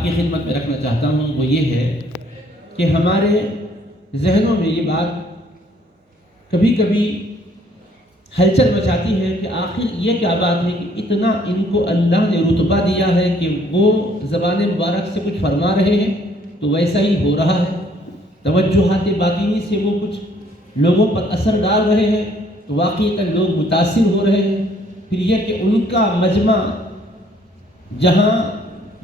آپ کی خدمت میں رکھنا چاہتا ہوں وہ یہ ہے کہ ہمارے ذہنوں میں یہ بات کبھی کبھی ہلچل مچاتی ہے کہ آخر یہ کیا بات ہے کہ اتنا ان کو اللہ نے رتبہ دیا ہے کہ وہ زبان مبارک سے کچھ فرما رہے ہیں تو ویسا ہی ہو رہا ہے، توجہات باطنی سے وہ کچھ لوگوں پر اثر ڈال رہے ہیں تو واقعی لوگ متاثر ہو رہے ہیں۔ پھر یہ کہ ان کا مجمع جہاں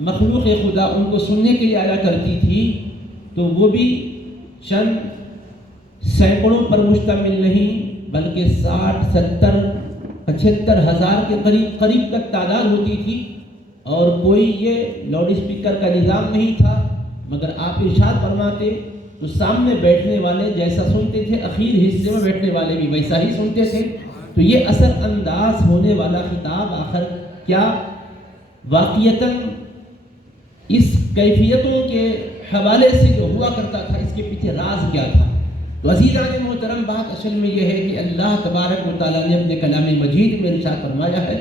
مخلوق خدا ان کو سننے کے لیے آیا کرتی تھی تو وہ بھی چند سینکڑوں پر مشتمل نہیں بلکہ 60، 70، 75 ہزار کے قریب تک تعداد ہوتی تھی، اور کوئی یہ لاؤڈ اسپیکر کا نظام نہیں تھا، مگر آپ ارشاد فرماتے تو سامنے بیٹھنے والے جیسا سنتے تھے اخیر حصے میں بیٹھنے والے بھی ویسا ہی سنتے تھے۔ تو یہ اثر انداز ہونے والا خطاب آخر کیا واقعتاً اس کیفیتوں کے حوالے سے جو ہوا کرتا تھا اس کے پیچھے راز کیا تھا؟ تو عزیزان محترم، بات اصل میں یہ ہے کہ اللہ تبارک و تعالیٰ نے اپنے کلام مجید میں ارشاد فرمایا ہے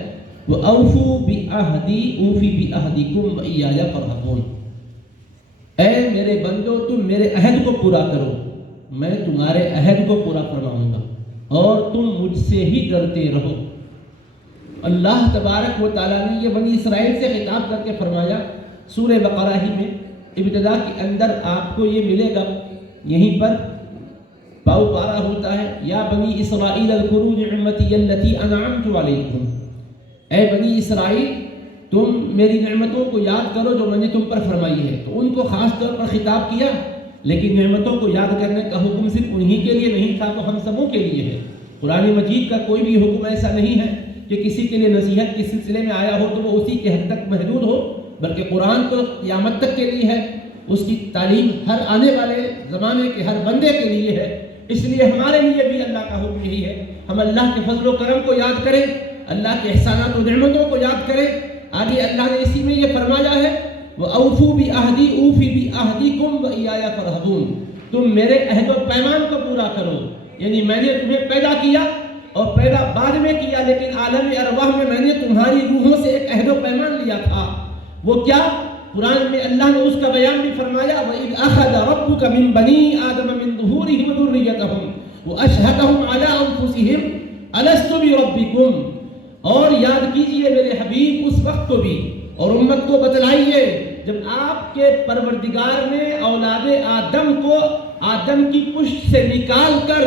وَأَوْفُوا بِعَهْدِي أُوفِ بِعَهْدِكُمْ وَإِيَّايَ فَارْهَبُونِ، اے میرے بندو تم میرے عہد کو پورا کرو، میں تمہارے عہد کو پورا فرماؤں گا اور تم مجھ سے ہی ڈرتے رہو۔ اللہ تبارک و تعالیٰ نے یہ بنی اسرائیل سے خطاب کر کے فرمایا سورہ بقرہ ہی میں ابتدا کے اندر آپ کو یہ ملے گا، یہیں پر باؤ پارا ہوتا ہے یا بنی اسرائیل اذکروا نعمتی التی انعمت علیکم، اے بنی اسرائیل تم میری نعمتوں کو یاد کرو جو میں نے تم پر فرمائی ہے۔ تو ان کو خاص طور پر خطاب کیا، لیکن نعمتوں کو یاد کرنے کا حکم صرف انہی کے لیے نہیں تھا، تو ہم سبوں کے لیے ہے۔ قرآن مجید کا کوئی بھی حکم ایسا نہیں ہے کہ کسی کے لیے نصیحت کے سلسلے میں آیا ہو تو وہ اسی کے حد تک محدود ہو، بلکہ قرآن تو قیامت تک کے لیے ہے، اس کی تعلیم ہر آنے والے زمانے کے ہر بندے کے لیے ہے۔ اس لیے ہمارے لیے بھی اللہ کا حکم یہی ہے ہم اللہ کے فضل و کرم کو یاد کریں، اللہ کے احسانات و نعمتوں کو یاد کریں۔ آگے اللہ نے اسی میں یہ فرمایا ہے وَأَوْفُوا بِعَهْدِي أُوفِ بِعَهْدِكُمْ وَإِيَّايَ فَارْهَبُونِ، تم میرے عہد و پیمان کو پورا کرو، یعنی میں نے تمہیں پیدا کیا اور پیدا بعد میں کیا، لیکن عالم ارواح میں نے تمہاری روحوں سے ایک عہد و پیمان لیا تھا۔ وہ کیا؟ قرآن میں اللہ نے اس کا بیان بھی فرمایا وَإِذْ أَخَذَ رَبُّكَ مِنْ بَنِي آدَمَ مِنْ ظُهُورِهِمْ ذُرِّيَّتَهُمْ وَأَشْهَدَهُمْ عَلَىٰ أَنفُسِهِمْ أَلَسْتُ بِرَبِّكُمْ، اور یاد کیجئے میرے حبیب اس وقت کو بھی اور امت کو بتلائیے جب آپ کے پروردگار نے اولاد آدم کو آدم کی پشت سے نکال کر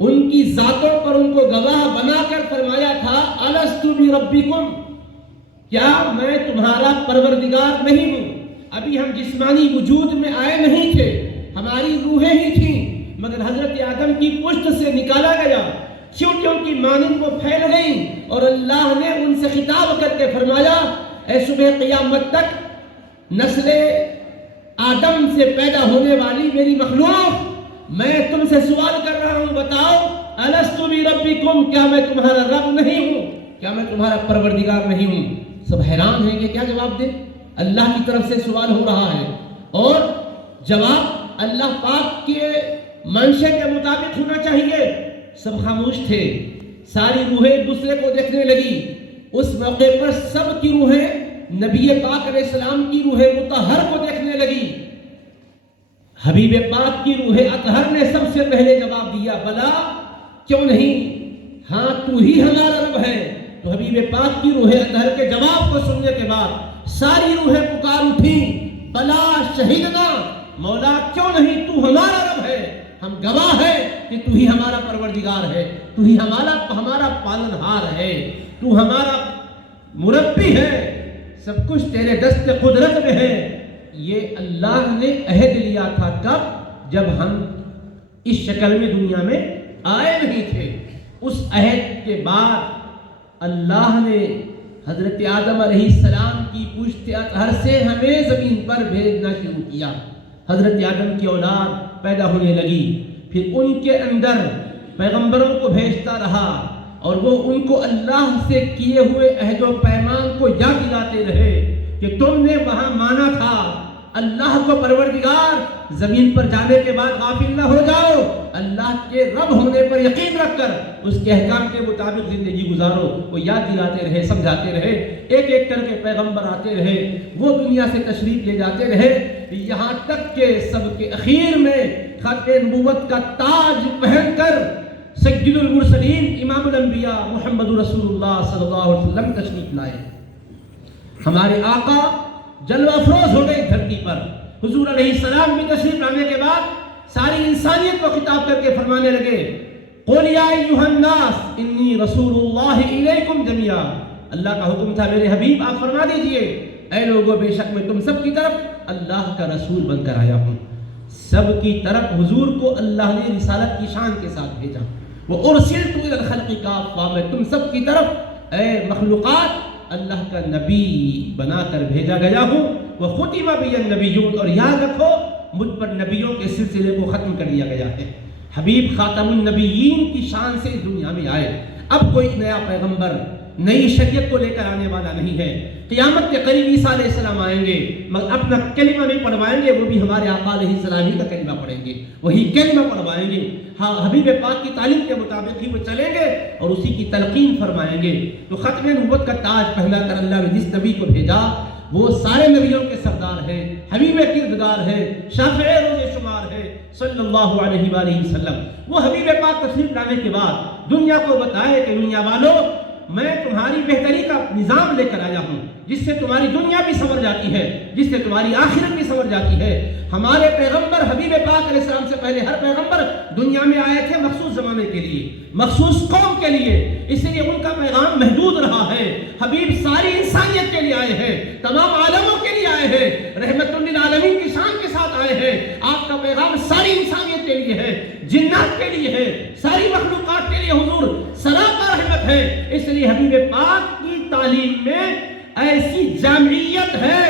ان کی ذاتوں پر ان کو گواہ بنا کر فرمایا تھا أَلَسْتُ بِرَبِّكُمْ، کیا میں تمہارا پروردگار نہیں ہوں؟ ابھی ہم جسمانی وجود میں آئے نہیں تھے، ہماری روحیں ہی تھیں، مگر حضرت آدم کی پشت سے نکالا گیا، چیونٹیوں کی مانند وہ پھیل گئیں، اور اللہ نے ان سے خطاب کر کے فرمایا اے صبح قیامت تک نسل آدم سے پیدا ہونے والی میری مخلوق، میں تم سے سوال کر رہا ہوں، بتاؤ أَلَسْتُ بِرَبِّكُمْ، کیا میں تمہارا رب نہیں ہوں؟ کیا میں تمہارا پروردگار نہیں ہوں؟ سب حیران ہیں کہ کیا جواب دے؟ اللہ کی طرف سے سوال ہو رہا ہے اور جواب اللہ پاک کے منشے کے مطابق ہونا چاہیے۔ سب خاموش تھے، ساری روحیں ایک دوسرے کو دیکھنے لگی۔ اس موقع پر سب کی روحیں نبی پاک علیہ السلام کی روح مطہر کو دیکھنے لگی۔ حبیب پاک کی روح اطہر نے سب سے پہلے جواب دیا بلا، کیوں نہیں، ہاں تو ہی ہمارا رب ہے۔ تو حبیب پاک کی روح اطہر کے جواب کو سننے کے بعد ساری روحیں پکار اٹھی بلا شہیدنا، مولا کیوں نہیں، تو ہمارا رب ہے، ہم گواہ ہیں کہ تو ہی ہمارا پروردگار ہے، تو ہی ہمارا پالنہار ہے، تو ہمارا مربی ہے، سب کچھ تیرے دست قدرت میں ہے۔ یہ اللہ نے عہد لیا تھا کب؟ جب ہم اس شکل میں دنیا میں آئے نہیں تھے۔ اس عہد کے بعد اللہ نے حضرت آدم علیہ السلام کی پشت اطہر سے ہمیں زمین پر بھیجنا شروع کیا۔ حضرت آدم کی اولاد پیدا ہونے لگی، پھر ان کے اندر پیغمبروں کو بھیجتا رہا اور وہ ان کو اللہ سے کیے ہوئے عہد و پیمان کو یاد دلاتے رہے کہ تم نے وہاں مانا تھا اللہ کو پروردگار زمین پر جانے کے بعد غافل نہ ہو جاؤ، اللہ کے رب ہونے پر یقین رکھ کر اس کے احکام کے مطابق زندگی گزارو۔ وہ یاد دلاتے رہے، سمجھاتے رہے، ایک ایک کر کے پیغمبر آتے رہے، وہ دنیا سے تشریف لے جاتے رہے، یہاں تک کہ سب کے اخیر میں ختم نبوت کا تاج پہن کر سید المرسلین امام الانبیاء محمد رسول اللہ صلی اللہ علیہ وسلم تشریف لائے۔ ہمارے آقا جلوہ افروز ہو گئے دھرتی پر۔ حضور علیہ السلام بھی تشریف لانے کے بعد ساری انسانیت کو خطاب کر کے فرمانے لگے، قُلْ يَا أَيُّهَا النَّاسِ إِنِّي رَسُولُ اللَّهِ إِلَيْكُمْ جَمِيعًا۔ اللہ کا حکم تھا میرے حبیب آپ فرما دیجئے، اے لوگوں بے شک میں تم سب کی طرف اللہ کا رسول بن کر آیا ہوں۔ سب کی طرف حضور کو اللہ نے رسالت کی شان کے ساتھ بھیجا۔ وَأُرْسِلْتُ إِلَى الْخَلْقِ كَافَّةً، میں تم سب کی طرف اے مخلوقات اللہ کا نبی بنا کر بھیجا گیا ہوں۔ وَخُتِمَ بِيَ النَّبِيُّونَ، اور یاد رکھو مجھ پر نبیوں کے سلسلے کو ختم کر دیا گیا ہے۔ حبیب خاتم النبیین کی شان سے اس دنیا میں آئے۔ اب کوئی نیا پیغمبر نئی شریعت کو لے کر آنے والا نہیں ہے۔ قیامت کے قریب عیسیٰ علیہ السلام آئیں گے، مگر اپنا کلمہ نہیں پڑھوائیں گے، وہ بھی ہمارے آقا علیہ السلام ہی کا کلمہ پڑھیں گے، وہی کلمہ پڑھوائیں گے، ہاں حبیب پاک کی تعلیم کے مطابق ہی وہ چلیں گے اور اسی کی تلقین فرمائیں گے۔ تو ختم نبوت کا تاج پہنا کر اللہ نے جس نبی کو بھیجا وہ سارے نبیوں کے سردار ہے، حبیب کردگار ہے، شافع روز شمار ہے صلی اللہ علیہ وآلہ وسلم۔ وہ حبیب پاک تشریف لانے کے بعد دنیا کو بتائے کہ دنیا والوں میں تمہاری بہتری کا نظام لے کر آیا ہوں، جس سے تمہاری دنیا بھی سنور جاتی ہے، جس سے تمہاری آخرت بھی سنور جاتی ہے۔ ہمارے پیغمبر حبیب پاک علیہ السلام سے پہلے ہر پیغمبر دنیا میں آئے تھے مخصوص زمانے کے لیے، مخصوص قوم کے لیے، اس لیے ان کا پیغام محدود رہا ہے۔ حبیب ساری انسانیت کے لیے آئے ہیں، تمام عالموں کے لیے آئے ہیں، رحمت للعالمین کی شان کے ساتھ آئے ہیں۔ آپ کا پیغام ساری انسانیت کے لیے ہے، جنات کے لیے ہے، ساری مخلوقات کے لیے حضور سراپا رحمت ہے۔ اس لیے حبیب پاک کی تعلیم میں ایسی جامعیت ہے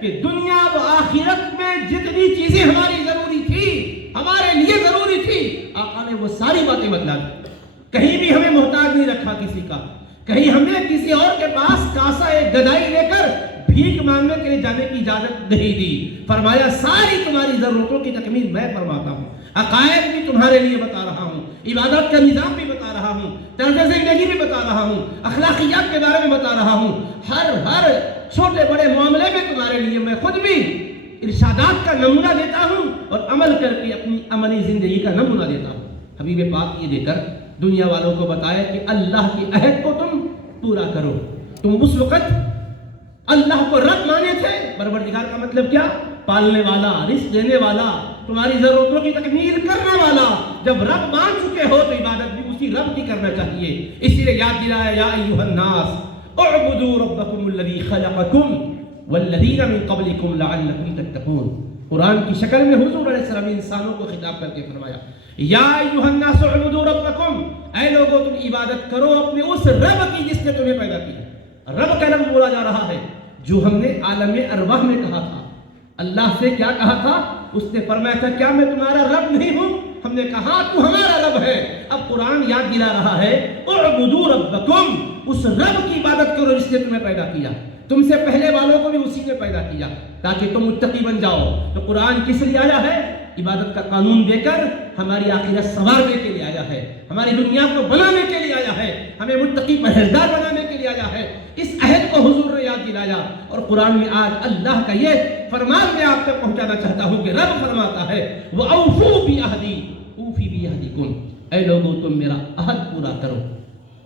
کہ دنیا و آخرت میں جتنی چیزیں ہماری ضروری تھی، ہمارے لیے ضروری تھی، آقا نے وہ ساری باتیں بتلا دی۔ کہیں بھی ہمیں محتاج نہیں رکھا کسی کا، کہیں ہمیں کسی اور کے پاس کاسا ایک گدائی لے کر بھیک مانگنے کے لیے جانے کی اجازت نہیں دی۔ فرمایا ساری تمہاری ضرورتوں کی تکمیل میں فرماتا ہوں، عقائد بھی تمہارے لیے بتا رہا ہوں، عبادت کا نظام بھی بتا رہا ہوں، طرز زندگی بھی بتا رہا ہوں، اخلاقیات کے بارے میں بتا رہا ہوں، ہر چھوٹے بڑے معاملے میں تمہارے لیے میں خود بھی ارشادات کا نمونہ دیتا ہوں اور عمل کر کے اپنی عملی زندگی کا نمونہ دیتا ہوں۔ حبیب پاک یہ دے کر دنیا والوں کو بتایا کہ اللہ کے عہد کو تم پورا کرو۔ تم اس وقت اللہ کو رب مانے تھے، پروردگار کا مطلب کیا؟ پالنے والا، رزق دینے والا، تمہاری ضرورتوں کی تکمیل کرنے والا۔ جب رب مان چکے ہو تو عبادت بھی اسی رب کی کرنا چاہیے۔ اسی لیے یاد دلایا یا ایھا الناس اعبدوا ربکم الذی خلقکم والذین من قبلکم لعلکم تتقون۔ قرآن کی شکل میں حضور علیہ السلام نے انسانوں کو خطاب کر کے فرمایا یا ایھا الناس اعبدوا ربکم، اے لوگوں تم عبادت کرو اپنے اس رب کی جس نے تمہیں پیدا کیا۔ رب کا لفظ بولا جا رہا ہے جو ہم نے عالم ارواح میں کہا تھا۔ اللہ سے کیا کہا تھا؟ اس نے فرمایا تھا کیا میں تمہارا رب نہیں ہوں؟ ہم نے کہا تو ہمارا رب ہے۔ اب قرآن یاد دلا رہا ہے اعبدوا ربکم، اس رب کی عبادت کرو جس نے تمہیں پیدا کیا۔ تم سے پہلے والوں کو بھی اسی نے پیدا کیا تاکہ تم متقی بن جاؤ۔ تو قرآن کس لیے آیا ہے؟ عبادت کا قانون دے کر ہماری آخرت سنوارنے کے لیے آیا ہے، ہماری دنیا کو بنانے کے لیے آیا ہے، ہمیں متقی پرہیزگار بنانے کے لیے آیا ہے۔ اس عہد کو حضور نے یاد دلایا اور قرآن میں آج اللہ کا یہ فرمان میں آپ تک پہنچانا چاہتا ہوں کہ رب فرماتا ہے وَأَوْفُوا بِعَهْدِي أُوفِ بِعَهْدِكُمْ، اے لوگوں تم میرا عہد پورا کرو،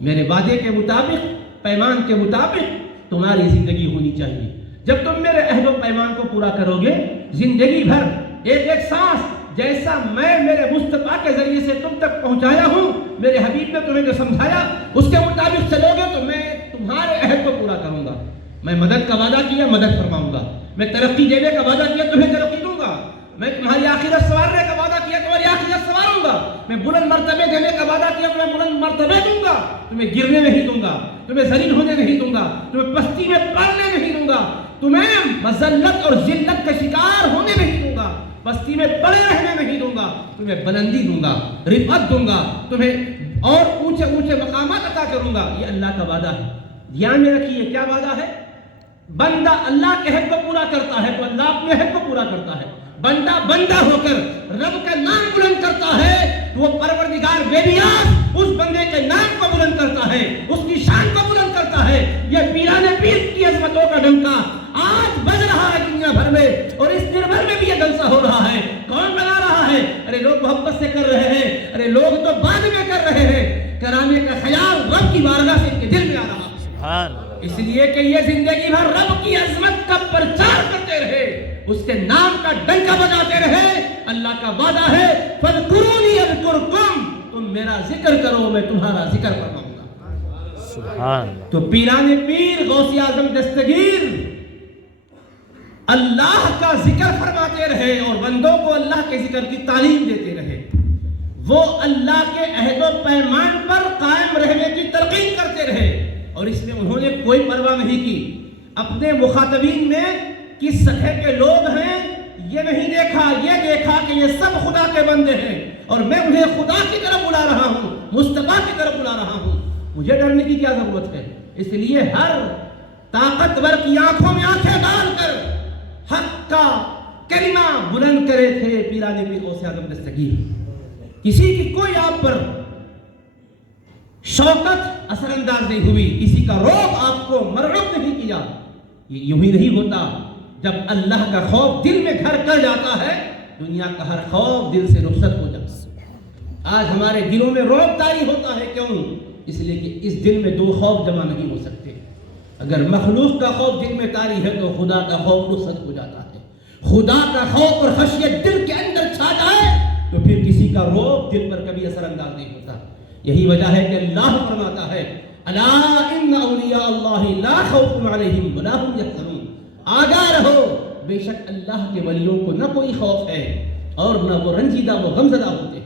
میرے وعدے کے مطابق، پیمان کے مطابق تمہاری زندگی ہونی چاہیے۔ جب تم میرے عہد و پیمان کو پورا کرو گے، زندگی بھر ایک ایک سانس جیسا میں میرے مصطفیٰ کے ذریعے سے تم تک پہنچایا ہوں، میرے حبیب نے تمہیں جو سمجھایا اس کے مطابق چلو گے تو میں تمہارے عہد کو پورا کروں گا۔ میں مدد کا وعدہ کیا مدد فرماؤں گا، میں ترقی دینے کا وعدہ کیا تمہیں ترقی دوں گا، میں تمہاری آخرت سنوارنے کا وعدہ کیا تمہاری آخرت سنواروں گا، میں بلند مرتبے دینے کا وعدہ کیا تمہیں بلند مرتبے دوں گا، تمہیں گرنے نہیں دوں گا، تمہیں ذلیل ہونے نہیں دوں گا، تمہیں پستی میں پڑنے نہیں دوں گا، تمہیں مذلت اور ذلت کا شکار ہونے نہیں دوں گا، بستی میں پڑے رہنے نہیں دوں گا، تمہیں بلندی دوں گا، رفعت دوں گا، تمہیں اور اونچے اونچے مقامات عطا کروں گا۔ یہ اللہ کا وعدہ ہے، دھیان میں رکھیے کیا وعدہ ہے؟ بندہ اللہ کے حق کو پورا کرتا ہے تو اللہ اپنے حق کو پورا کرتا ہے. بندہ بندہ ہو کر رب کا نام بلند کرتا ہے تو وہ پروردگار بے نیاز اس بندے کے نام کو بلند کرتا ہے, اس کی شان کو بلند کرتا ہے. یہ پیران پیر کی عظمتوں کا ڈنکا آج بج رہا ہے دنیا بھر میں, اور اس دن بھر میں بھی یہ جلسہ ہو رہا ہے. کون بنا رہا ہے؟ ارے لوگ محبت سے کر رہے ہیں, ارے لوگ تو بعد میں کر رہے ہیں. کرانے کا خیال رب کی بارگاہ سے ان کے دل میں آ رہا ہے, اس لیے کہ یہ زندگی بھر رب کی عظمت کا پرچار کرتے رہے, اس کے نام کا ڈنکا بجاتے رہے. اللہ کا وعدہ ہے فَاذْكُرُونِي أَذْكُرْكُمْ, تم میرا ذکر کرو میں تمہارا ذکر فرماؤں گا. سبحان اللہ. تو پیران پیر غوث اعظم دستگیر اللہ کا ذکر فرماتے رہے اور بندوں کو اللہ کے ذکر کی تعلیم دیتے رہے. وہ اللہ کے عہد و پیمان پر قائم رہنے کی تلقین کرتے رہے, اور اس میں انہوں نے کوئی پرواہ نہیں کی. اپنے مخاطبین میں کس سطح کے لوگ ہیں یہ نہیں دیکھا, یہ دیکھا کہ یہ سب خدا کے بندے ہیں اور میں انہیں خدا کی طرف بلا رہا ہوں, مصطفیٰ کی طرف بلا رہا ہوں. مجھے ڈرنے کی کیا ضرورت ہے؟ اس لیے ہر طاقتور کی آنکھوں میں آنکھیں ڈال کر حق کا کلمہ بلند کرے تھے پیران پیر غوث اعظم دستگیر. کسی کی کوئی آپ پر شوکت اثر انداز نہیں ہوئی, کسی کا روب آپ کو مرعوب نہیں کیا. یہ یوں ہی نہیں ہوتا. جب اللہ کا خوف دل میں گھر کر جاتا ہے دنیا کا ہر خوف دل سے رخصت ہو جاتا ہے. آج ہمارے دلوں میں روب طاری ہوتا ہے, کیوں؟ اس لیے کہ اس دل میں دو خوف جمع نہیں ہو سکتے. اگر مخلوق کا خوف دل میں طاری ہے تو خدا کا خوف رخصت ہو جاتا ہے. خدا کا خوف اور خشیت دل کے اندر چھا جائے تو پھر کسی کا روب دل پر کبھی اثر انداز نہیں ہوتا. یہی وجہ ہے کہ اللہ فرماتا ہے الا ان اولیاء اللہ لا خوف علیہم ولا هم یحزنون, آگاہ رہو بے شک اللہ کے ولیوں کو نہ کوئی خوف ہے اور نہ وہ رنجیدہ و غمزدہ ہوتے ہیں.